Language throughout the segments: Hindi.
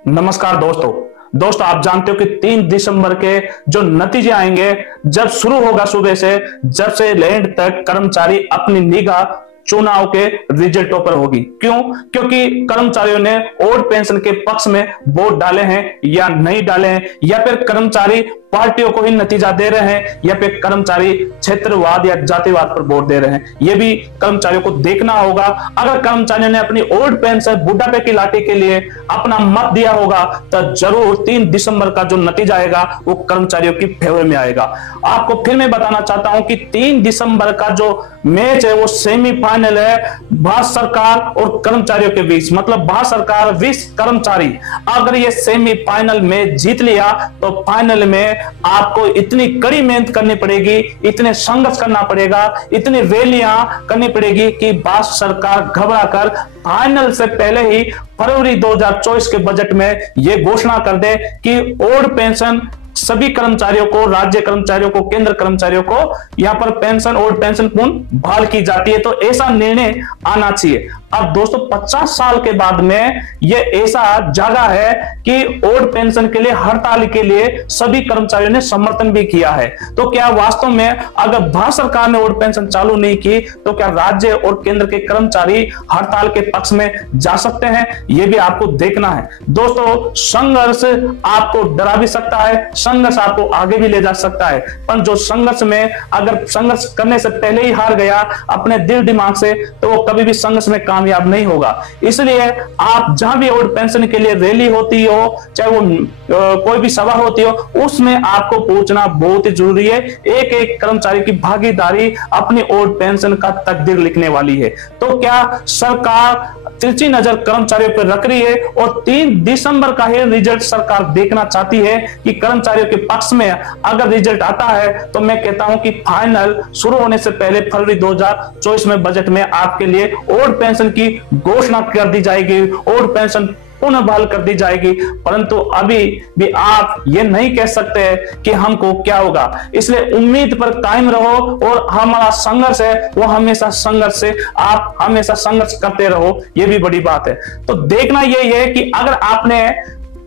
नमस्कार दोस्तों आप जानते हो कि 3 दिसंबर के जो नतीजे आएंगे, जब शुरू होगा सुबह से, जब से एंड तक कर्मचारी अपनी निगाह चुनाव के रिजल्टों पर होगी। क्यों? क्योंकि कर्मचारियों ने ओल्ड पेंशन के पक्ष में वोट डाले हैं या नहीं डाले हैं, या फिर कर्मचारी पार्टियों को ही नतीजा दे रहे हैं, या फिर कर्मचारी क्षेत्रवाद या जातिवाद पर वोट दे रहे हैं। यह भी कर्मचारियों को देखना होगा। अगर कर्मचारियों ने अपनी ओल्ड पेंशन बुढ़ापे की लाठी के लिए अपना मत दिया होगा तो जरूर 3 दिसंबर का जो नतीजा आएगा वो कर्मचारियों की फेवर में आएगा। आपको फिर मैं बताना चाहता हूं कि 3 दिसंबर का जो मैच है वो सेमीफाइनल है भारत सरकार और कर्मचारियों के बीच, मतलब भारत सरकार विस कर्मचारी। अगर ये सेमीफाइनल में जीत लिया तो फाइनल में आपको इतनी कड़ी मेहनत करनी पड़ेगी, इतने संघर्ष करना पड़ेगा, इतनी रैलियां करनी पड़ेगी कि भारत सरकार घबरा कर फाइनल से पहले ही फरवरी 2024 के बजट में यह घोषणा कर दे कि ओल्ड पेंशन सभी कर्मचारियों को, राज्य कर्मचारियों को, केंद्र कर्मचारियों को यहां पर पेंशन, ओल्ड पेंशन पुनः बहाल की जाती है। तो ऐसा निर्णय आना चाहिए। अब दोस्तों 50 साल के बाद में यह ऐसा जगह है कि ओल्ड पेंशन के लिए, हड़ताल के लिए सभी कर्मचारियों ने समर्थन भी किया है। तो क्या वास्तव में अगर भारत सरकार ने ओल्ड पेंशन चालू नहीं की तो क्या राज्य और केंद्र के कर्मचारी हड़ताल के पक्ष में जा सकते हैं? यह भी आपको देखना है। दोस्तों संघर्ष आपको डरा भी सकता है, संघर्ष आपको आगे भी ले जा सकता है, पर जो संघर्ष में अगर संघर्ष करने से पहले ही हार गया अपने दिल दिमाग से तो वो कभी भी संघर्ष में कामयाब नहीं होगा। इसलिए आप जहां भी ओल्ड पेंशन के लिए रैली होती हो, चाहे वो कोई भी सभा होती हो, उसमें आपको पहुंचना बहुत ही जरूरी है। एक एक कर्मचारी की भागीदारी अपनी ओल्ड पेंशन का तकदीर लिखने वाली है। तो क्या सरकार तिरछी नजर कर्मचारियों पर रख रही है और 3 दिसंबर का ही रिजल्ट सरकार देखना चाहती है कि कर्मचारियों के पक्ष में अगर रिजल्ट आता है तो मैं कहता हूं कि फाइनल शुरू होने से पहले फरवरी 2024 में बजट में आपके लिए ओल्ड पेंशन की घोषणा कर दी जाएगी, ओल्ड पेंशन पुनः बहाल कर दी जाएगी। परंतु अभी भी आप ये नहीं कह सकते कि हमको क्या होगा। इसलिए उम्मीद पर कायम रहो और हमारा संघर्ष है वो हमेशा संघर्ष से, आप हमेशा संघर्ष करते रहो, ये भी बड़ी बात है। तो देखना यही है कि अगर आपने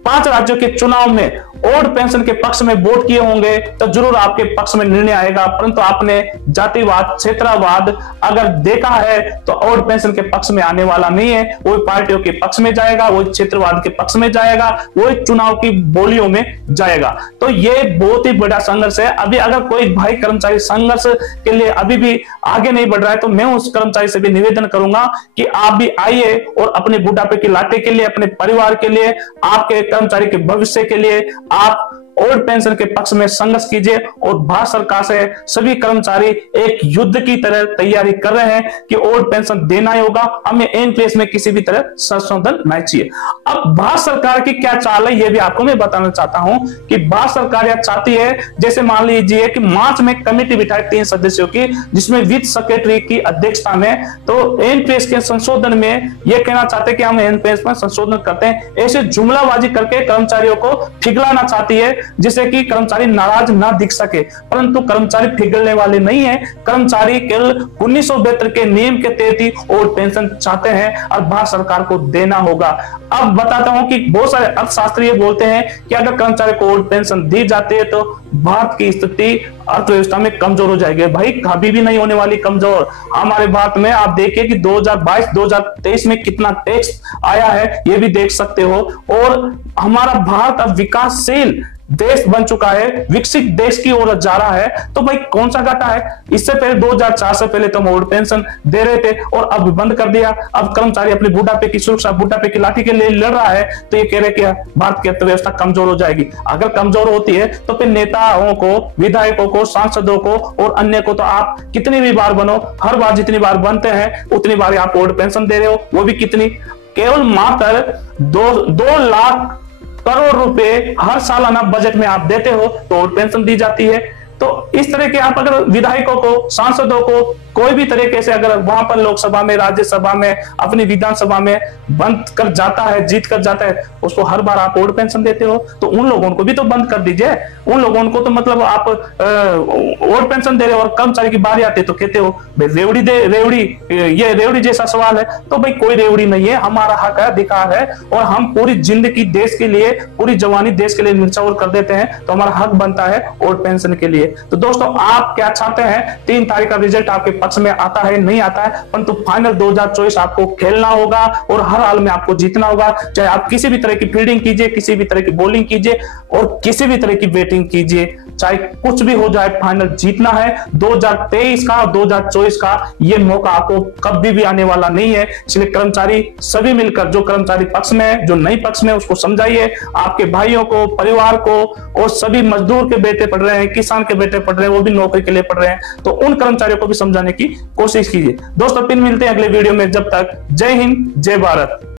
5 राज्यों के चुनाव में ओल्ड पेंशन के पक्ष में वोट किए होंगे तो जरूर आपके पक्ष में निर्णय आएगा, परंतु आपने जातिवाद, क्षेत्रवाद अगर देखा है तो ओल्ड पेंशन के पक्ष में आने वाला नहीं है। वो पार्टियों के पक्ष में जाएगा, वो क्षेत्रवाद के पक्ष में जाएगा, वो चुनाव की बोलियों में जाएगा। तो ये बहुत ही बड़ा संघर्ष है। अभी अगर कोई भाई कर्मचारी संघर्ष के लिए अभी भी आगे नहीं बढ़ रहा है तो मैं उस कर्मचारी से भी निवेदन करूंगा कि आप भी आइए और अपने बुढ़ापे की लाठी के लिए, अपने परिवार के लिए, आपके कर्मचारी के भविष्य के लिए आप ओल्ड पेंशन के पक्ष में संघर्ष कीजिए। और भारत सरकार से सभी कर्मचारी एक युद्ध की तरह तैयारी कर रहे हैं कि ओल्ड पेंशन देना ही होगा, हमें एन प्लेस में किसी भी तरह संशोधन नहीं चाहिए। अब भारत सरकार की क्या चाल है यह भी आपको मैं बताना चाहता हूं कि भारत सरकार यह चाहती है, जैसे मान लीजिए कि मार्च में कमेटी बिठाई 3 सदस्यों की, जिसमें वित्त सेक्रेटरी की अध्यक्षता में, तो एन प्लेस के संशोधन में यह कहना चाहते हैं कि हम एन प्लेस में संशोधन करते हैं। ऐसे जुमलाबाजी करके कर्मचारियों को पिघलाना चाहती है जिससे कि कर्मचारी नाराज ना दिख सके। परंतु कर्मचारी पिघलने वाले नहीं है। कर्मचारी केवल 1972 के नियम के तहत ही ओल्ड पेंशन चाहते हैं और भारत सरकार को देना होगा। अब बताता हूं कि बहुत सारे अर्थशास्त्री बोलते हैं कि अगर कर्मचारी को ओल्ड पेंशन दी जाती है तो भारत की स्थिति अर्थव्यवस्था में कमजोर हो जाएगी। भाई कभी भी नहीं होने वाली कमजोर। हमारे भारत में आप देखिए कि 2022-2023 में कितना टैक्स आया है, ये भी देख सकते हो। और हमारा भारत अब विकासशील देश बन चुका है, विकसित देश की ओर जा रहा है। तो भाई कौन सा घाटा है? इससे पहले 2004 से पहले तो हम ओल्ड पेंशन दे रहे थे और अब बंद कर दिया। अब कर्मचारी अपने बुढ़ापे की सुरक्षा, बुढ़ापे की लाठी के लिए लड़ रहा है तो ये कह रहे कि भारत की अर्थव्यवस्था कमजोर हो जाएगी। अगर कमजोर होती है तो फिर नेताओं को, विधायकों को, सांसदों को और अन्य को तो आप कितनी भी बार बनो, हर बार जितनी बार बनते हैं उतनी बार आप ओल्ड पेंशन दे रहे हो। वो भी कितनी? केवल मात्र 2 लाख करोड़ रुपए हर सालाना बजट में आप देते हो तो ओल्ड पेंशन दी जाती है। तो इस तरह के आप अगर विधायकों को, सांसदों को, कोई भी तरीके से अगर वहां पर लोकसभा में, राज्यसभा में, अपनी विधानसभा में बंद कर जाता है, जीत कर जाता है, उसको हर बार आप ओल्ड पेंशन देते हो, तो उन लोगों को भी तो बंद कर दीजिए। उन लोगों को तो मतलब आप ओल्ड पेंशन दे रहे हो और कर्मचारी की बारी आती है तो कहते हो भाई रेवड़ी दे, रेवड़ी, ये रेवड़ी जैसा सवाल है। तो भाई कोई रेवड़ी नहीं है, हमारा हक है, अधिकार है, और हम पूरी जिंदगी देश के लिए, पूरी जवानी देश के लिए निछावर कर देते हैं, तो हमारा हक बनता है ओल्ड पेंशन के लिए। तो दोस्तों आप क्या चाहते हैं, 3 तारीख का रिजल्ट आपके पक्ष में आता है, नहीं आता है, परंतु फाइनल 2024 आपको खेलना होगा और हर हाल में आपको जीतना होगा। चाहे आप किसी भी तरह की फील्डिंग कीजिए, किसी भी तरह की बॉलिंग कीजिए और किसी भी तरह की बैटिंग कीजिए, चाहे कुछ भी हो जाए, फाइनल जीतना है। 2023 का और 2024 का ये मौका आपको कभी भी आने वाला नहीं है। इसलिए कर्मचारी सभी मिलकर, जो कर्मचारी पक्ष में है, जो नहीं पक्ष में, उसको समझाइए, आपके भाइयों को, परिवार को, और सभी मजदूर के बेटे पढ़ रहे हैं, किसान के बेटे पढ़ रहे हैं, वो भी नौकरी के लिए पढ़ रहे हैं, तो उन कर्मचारियों को भी समझाने की कोशिश कीजिए। दोस्तों फिर मिलते हैं अगले वीडियो में, जब तक जय हिंद, जय भारत।